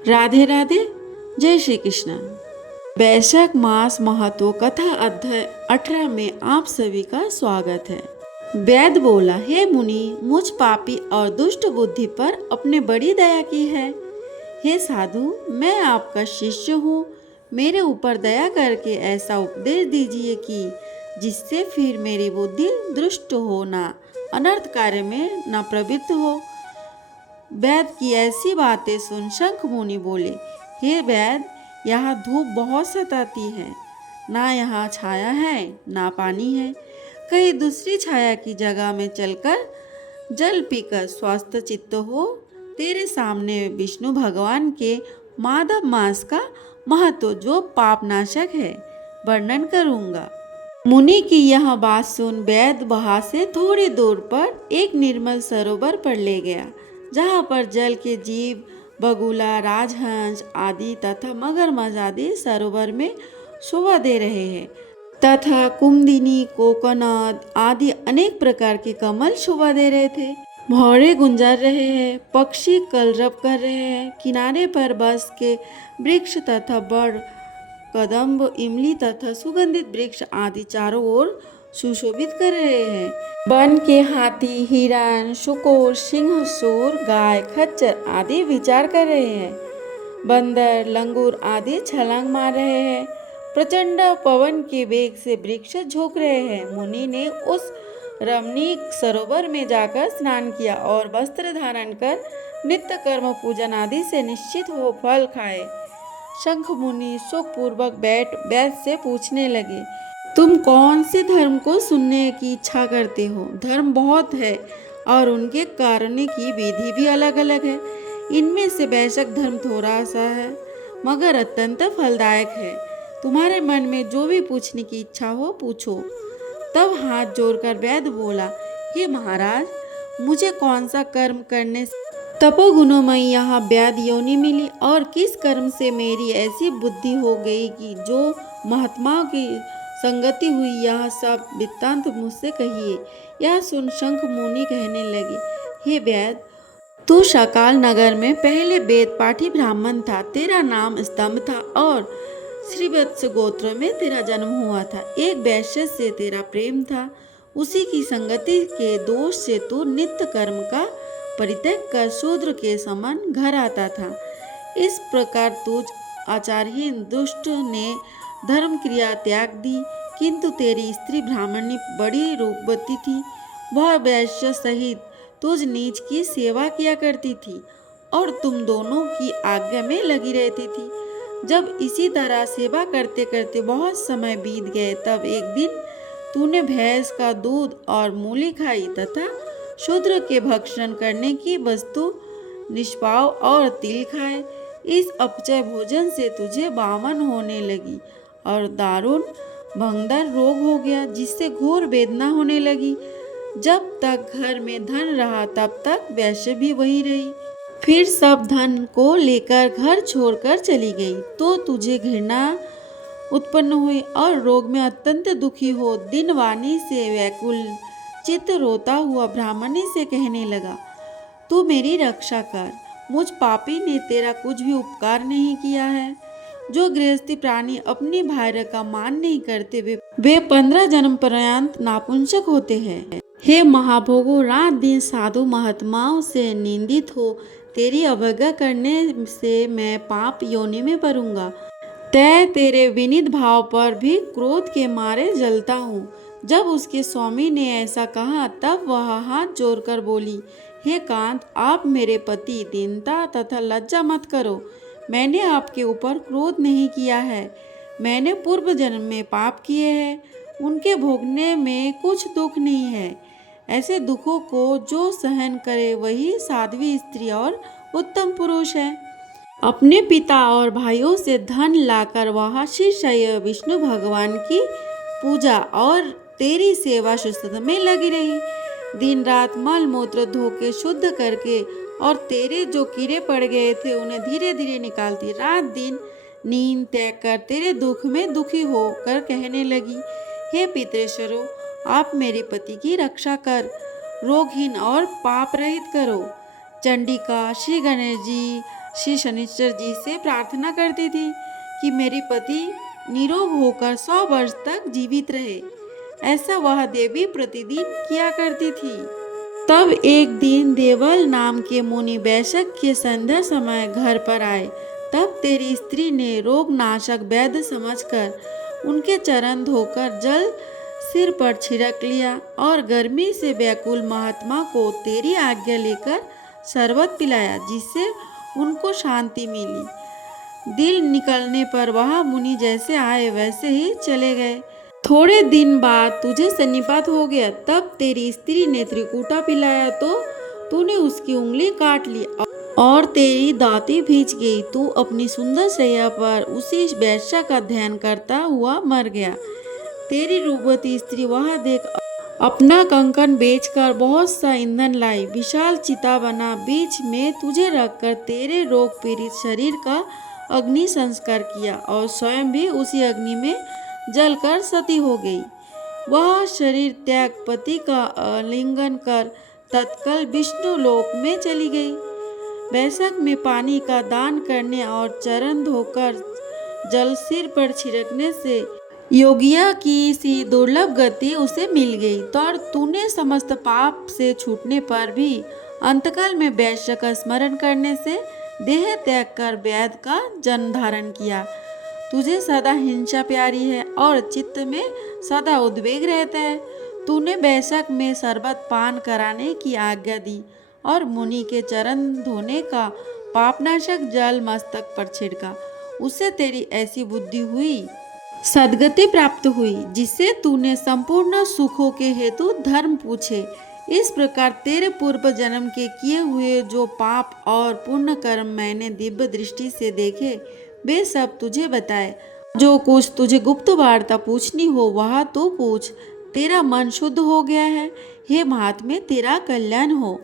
राधे राधे। जय श्री कृष्ण। वैशाख मास महत्व कथा अध्याय 18 में आप सभी का स्वागत है। वैद बोला, हे मुनि, मुझ पापी और दुष्ट बुद्धि पर अपने बड़ी दया की है। हे साधु, मैं आपका शिष्य हूँ। मेरे ऊपर दया करके ऐसा उपदेश दीजिए कि जिससे फिर मेरी बुद्धि दुष्ट हो ना, अनर्थ कार्य में न प्रवृत्त हो। वैद की ऐसी बातें सुन शंख मुनि बोले, हे वैद, यहाँ धूप बहुत सताती है, ना यहाँ छाया है ना पानी है। कहीं दूसरी छाया की जगह में चलकर जल पीकर स्वस्थ चित्त हो। तेरे सामने विष्णु भगवान के माधव मास का महत्व जो पापनाशक है वर्णन करूँगा। मुनि की यह बात सुन वैद वहाँ से थोड़ी दूर पर एक निर्मल सरोवर पर ले गया, जहाँ पर जल के जीव, बगुला, राजहंस आदि तथा मगरमच्छ आदि सरोवर में शोभा दे रहे हैं, तथा कुमुदिनी, कोकोनट आदि अनेक प्रकार के कमल शोभा दे रहे थे। भौरे गुंजर रहे हैं, पक्षी कलरव कर रहे हैं। किनारे पर बस के वृक्ष तथा बड़, कदम्ब, इमली तथा सुगंधित वृक्ष आदि चारों ओर सुशोभित कर रहे हैं। वन के हाथी, हिरण, शुकोर, सिंह, सूर, गाय, खच्चर आदि विचार कर रहे हैं। बंदर, लंगूर आदि छलांग मार रहे हैं। प्रचंड पवन के वेग से वृक्ष झोंक रहे हैं। मुनि ने उस रमणीक सरोवर में जाकर स्नान किया और वस्त्र धारण कर नित्य कर्म पूजन आदि से निश्चित हो फल खाए। शंख मुनि सुखपूर्वक बैठ वैद से पूछने लगे, तुम कौन से धर्म को सुनने की इच्छा करते हो? धर्म बहुत है और उनके करने की विधि भी अलग अलग है। इनमें से वैश्विक धर्म थोड़ा सा है मगर अत्यंत फलदायक है। तुम्हारे मन में जो भी पूछने की इच्छा हो पूछो। तब हाथ जोड़कर वैद बोला, हे महाराज, मुझे कौन सा कर्म करने से तपोगुणोमयी यहाँ वैद योनि मिली और किस कर्म से मेरी ऐसी बुद्धि हो गई कि जो महात्माओं की संगति हुई, यह सब वृत्तांत मुझसे कहिए। यह सुन शंख मुनि कहने लगे, हे वैद, तू सकाल नगर में पहले वेद पाठी ब्राह्मण था। तेरा नाम स्तंभ था और श्रीवत्स गोत्र में तेरा जन्म हुआ था। एक वैश्य से तेरा प्रेम था। उसी की संगति के दोष से तू नित्य कर्म का परित्याग कर शूद्र के समान घर आता था। इस प्रकार तुझ आचारहीन दुष्ट ने धर्म क्रिया त्याग दी, किंतु तेरी स्त्री ब्राह्मणी बड़ी रूपवती थी। वह वैश्य सहित तुझ नीच की सेवा किया करती थी और तुम दोनों की आज्ञा में लगी रहती थी। जब इसी तरह सेवा करते करते बहुत समय बीत गए, तब एक दिन तूने भैंस का दूध और मूली खाई तथा शूद्र के भक्षण करने की वस्तु निष्पाव और तिल खाए। इस अपचय भोजन से तुझे बामन होने लगी और दारुण भंगदर रोग हो गया, जिससे घोर वेदना होने लगी। जब तक घर में धन रहा तब तक वैश्य भी वही रही। फिर सब धन को लेकर घर छोड़कर चली गई तो तुझे घृणा उत्पन्न हुई और रोग में अत्यंत दुखी हो दिन वाणी से व्याकुल चित्त रोता हुआ ब्राह्मणी से कहने लगा, तू मेरी रक्षा कर। मुझ पापी ने तेरा कुछ भी उपकार नहीं किया है। जो गृहस्थी प्राणी अपनी भार्य का मान नहीं करते वे 15 जन्म पर्यंत नापुंसक होते हैं। हे महाभोगो, रात दिन साधु महात्माओं से निंदित हो तेरी अवज्ञा करने से मैं पाप योनि में पड़ूंगा। तेरे विनीत भाव पर भी क्रोध के मारे जलता हूँ। जब उसके स्वामी ने ऐसा कहा तब वह हाथ जोड़कर बोली, हे कांत, आप मेरे पति, दीनता तथा लज्जा मत करो। मैंने आपके ऊपर क्रोध नहीं किया है। मैंने पूर्व जन्म में पाप किए हैं, उनके भोगने में कुछ दुख नहीं है। ऐसे दुखों को जो सहन करे वही साध्वी स्त्री और उत्तम पुरुष है। अपने पिता और भाइयों से धन लाकर वह शिष्य विष्णु भगवान की पूजा और तेरी सेवा शुश्रूषा में लगी रही। दिन रात मल मूत्र धो के शुद्ध करके और तेरे जो कीड़े पड़ गए थे उन्हें धीरे धीरे निकालती। रात दिन नींद त्याग कर तेरे दुख में दुखी होकर कहने लगी, हे पितृेश्वरों, आप मेरे पति की रक्षा कर, रोगहीन और पाप रहित करो। चंडिका, श्री गणेश जी श्री शनिश्चर जी से प्रार्थना करती थी कि मेरी पति निरोग होकर 100 वर्ष तक जीवित रहे। ऐसा वह देवी प्रतिदिन किया करती थी। तब एक दिन देवल नाम के मुनि वैशक के संध्या समय घर पर आए। तब तेरी स्त्री ने रोगनाशक वैद्य समझकर उनके चरण धोकर जल सिर पर छिड़क लिया और गर्मी से व्याकुल महात्मा को तेरी आज्ञा लेकर शरबत पिलाया, जिससे उनको शांति मिली। दिल निकलने पर वह मुनि जैसे आए वैसे ही चले गए। थोड़े दिन बाद तुझे सन्निपात हो गया। तब तेरी स्त्री ने त्रिकूटा पिलाया तो तूने उसकी उंगली काट ली और तेरी दाती भींच गई। तू अपनी सुंदर शैया पर उसी वैश्या का ध्यान करता हुआ मर गया। तेरी रूपवती स्त्री वह देख अपना कंकन बेचकर बहुत सा ईंधन लाई, विशाल चिता बना, बीच में तुझे रखकर तेरे रोग पीड़ित शरीर का अग्नि संस्कार किया और स्वयं भी उसी अग्नि में जलकर सती हो गई। वह शरीर त्याग पति का आलिंगन कर तत्काल विष्णु लोक में चली गई। वैशाख में पानी का दान करने और चरण धोकर जल सिर पर छिड़कने से योगिया की सी दुर्लभ गति उसे मिल गई। तो तूने समस्त पाप से छूटने पर भी अंतकाल में वैश्य का स्मरण करने से देह त्याग कर वैद्य का जन्म धारण किया। तुझे सदा हिंसा प्यारी है और चित्त में सदा उद्वेग रहता है। तूने वैशाख में शरबत पान कराने की आज्ञा दी और मुनि के चरण धोने का पापनाशक जल मस्तक पर छिड़का। उससे तेरी ऐसी बुद्धि हुई, सद्गति प्राप्त हुई, जिससे तूने संपूर्ण सुखों के हेतु धर्म पूछे। इस प्रकार तेरे पूर्व जन्म के किए हुए जो पाप और पुण्य कर्म मैंने दिव्य दृष्टि से देखे, वे सब तुझे बताए। जो कुछ तुझे गुप्त वार्ता पूछनी हो वह तो पूछ। तेरा मन शुद्ध हो गया है। हे महात्मे, तेरा कल्याण हो।